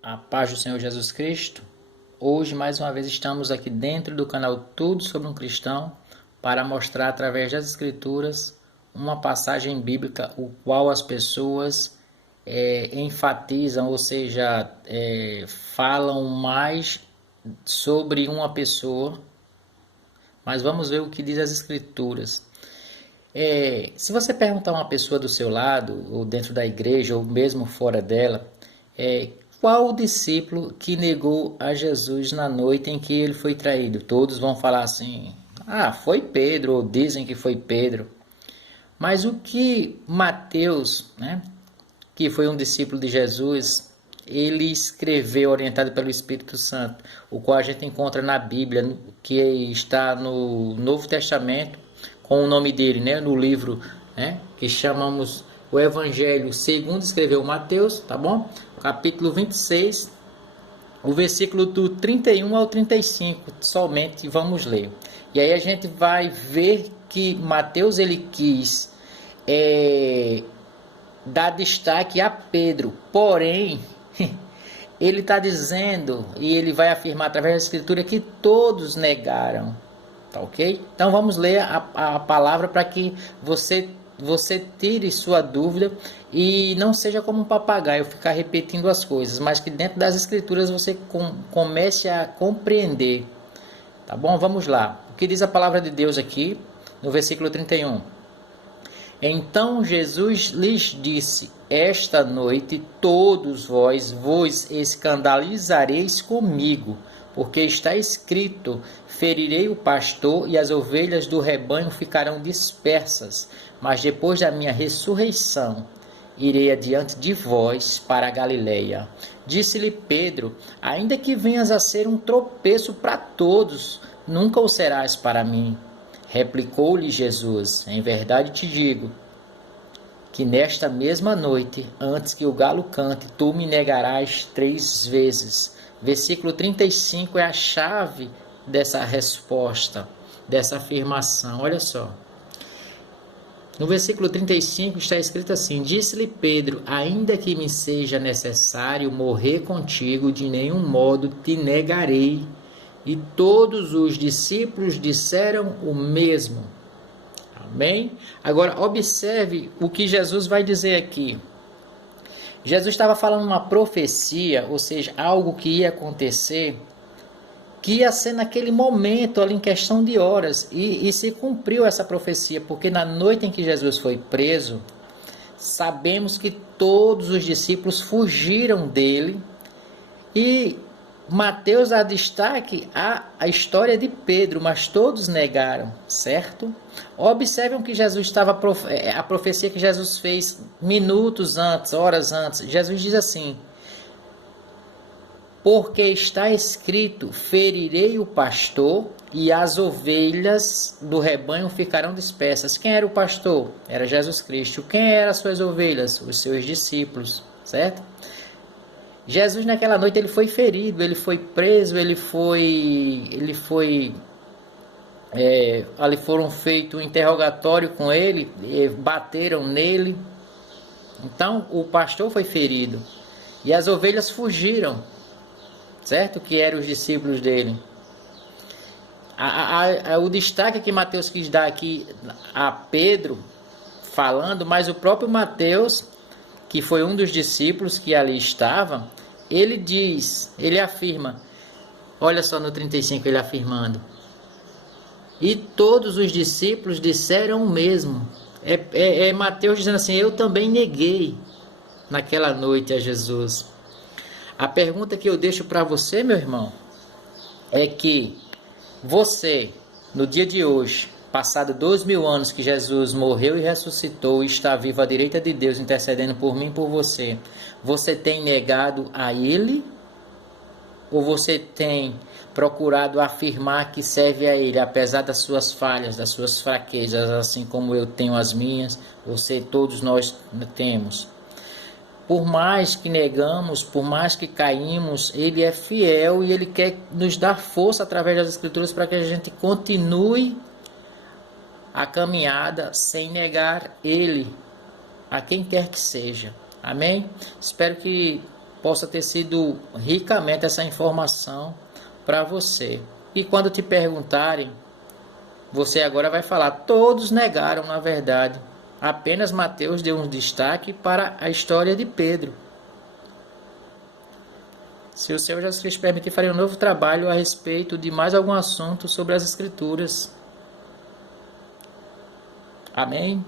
A paz do Senhor Jesus Cristo. Hoje, mais uma vez, estamos aqui dentro do canal Tudo sobre um Cristão para mostrar através das Escrituras uma passagem bíblica o qual as pessoas enfatizam, ou seja, falam mais sobre uma pessoa, mas vamos ver o que diz as Escrituras. Se você perguntar a uma pessoa do seu lado, ou dentro da igreja, ou mesmo fora dela, qual o discípulo que negou a Jesus na noite em que ele foi traído? Todos vão falar assim: ah, foi Pedro, ou dizem que foi Pedro. Mas o que Mateus, né, que foi um discípulo de Jesus, ele escreveu orientado pelo Espírito Santo, o qual a gente encontra na Bíblia, que está no Novo Testamento, com o nome dele, né, no livro, né, que chamamos o Evangelho segundo escreveu Mateus, tá bom? Capítulo 26, o versículo do 31 ao 35, somente vamos ler. E aí a gente vai ver que Mateus ele quis dar destaque a Pedro, porém ele está dizendo e ele vai afirmar através da escritura que todos negaram, tá ok? Então vamos ler a palavra para que você tire sua dúvida e não seja como um papagaio ficar repetindo as coisas, mas que dentro das escrituras você comece a compreender, tá bom? Vamos lá. O que diz a palavra de Deus aqui no versículo 31? Então Jesus lhes disse: esta noite todos vós vos escandalizareis comigo, porque está escrito: ferirei o pastor e as ovelhas do rebanho ficarão dispersas. Mas depois da minha ressurreição, irei adiante de vós para a Galileia. Disse-lhe Pedro: ainda que venhas a ser um tropeço para todos, nunca o serás para mim. Replicou-lhe Jesus: em verdade te digo, que nesta mesma noite, antes que o galo cante, tu me negarás 3 vezes. Versículo 35 é a chave dessa resposta, dessa afirmação. Olha só. No versículo 35 está escrito assim: disse-lhe Pedro: ainda que me seja necessário morrer contigo, de nenhum modo te negarei. E todos os discípulos disseram o mesmo. Amém? Agora observe o que Jesus vai dizer aqui. Jesus estava falando uma profecia, ou seja, algo que ia acontecer, que ia ser naquele momento, ali em questão de horas, e se cumpriu essa profecia, porque na noite em que Jesus foi preso, sabemos que todos os discípulos fugiram dele, e Mateus dá destaque à história de Pedro, mas todos negaram, certo? Observem que Jesus estava, a profecia que Jesus fez minutos antes, horas antes. Jesus diz assim: porque está escrito: ferirei o pastor e as ovelhas do rebanho ficarão dispersas. Quem era o pastor? Era Jesus Cristo. Quem eram as suas ovelhas? Os seus discípulos, certo? Jesus naquela noite ele foi ferido, ele foi preso, ali foram feito um interrogatório com ele, bateram nele. Então o pastor foi ferido e as ovelhas fugiram, certo? Que eram os discípulos dele. O destaque que Mateus quis dar aqui a Pedro falando, mas o próprio Mateus, que foi um dos discípulos que ali estava, ele afirma, olha só no 35 ele afirmando: e todos os discípulos disseram o mesmo. Mateus dizendo assim: eu também neguei naquela noite a Jesus. A pergunta que eu deixo para você, meu irmão, é que você, no dia de hoje, passado 2000 anos que Jesus morreu e ressuscitou e está vivo à direita de Deus, intercedendo por mim e por você, você tem negado a Ele? Ou você tem procurado afirmar que serve a Ele, apesar das suas falhas, das suas fraquezas, assim como eu tenho as minhas, todos nós temos? Por mais que negamos, por mais que caímos, Ele é fiel e Ele quer nos dar força através das Escrituras para que a gente continue a caminhada sem negar Ele, a quem quer que seja. Amém? Espero que possa ter sido ricamente essa informação para você. E quando te perguntarem, você agora vai falar: todos negaram, na verdade. Apenas Mateus deu um destaque para a história de Pedro. Se o Senhor Jesus Cristo permitir, farei um novo trabalho a respeito de mais algum assunto sobre as Escrituras. Amém?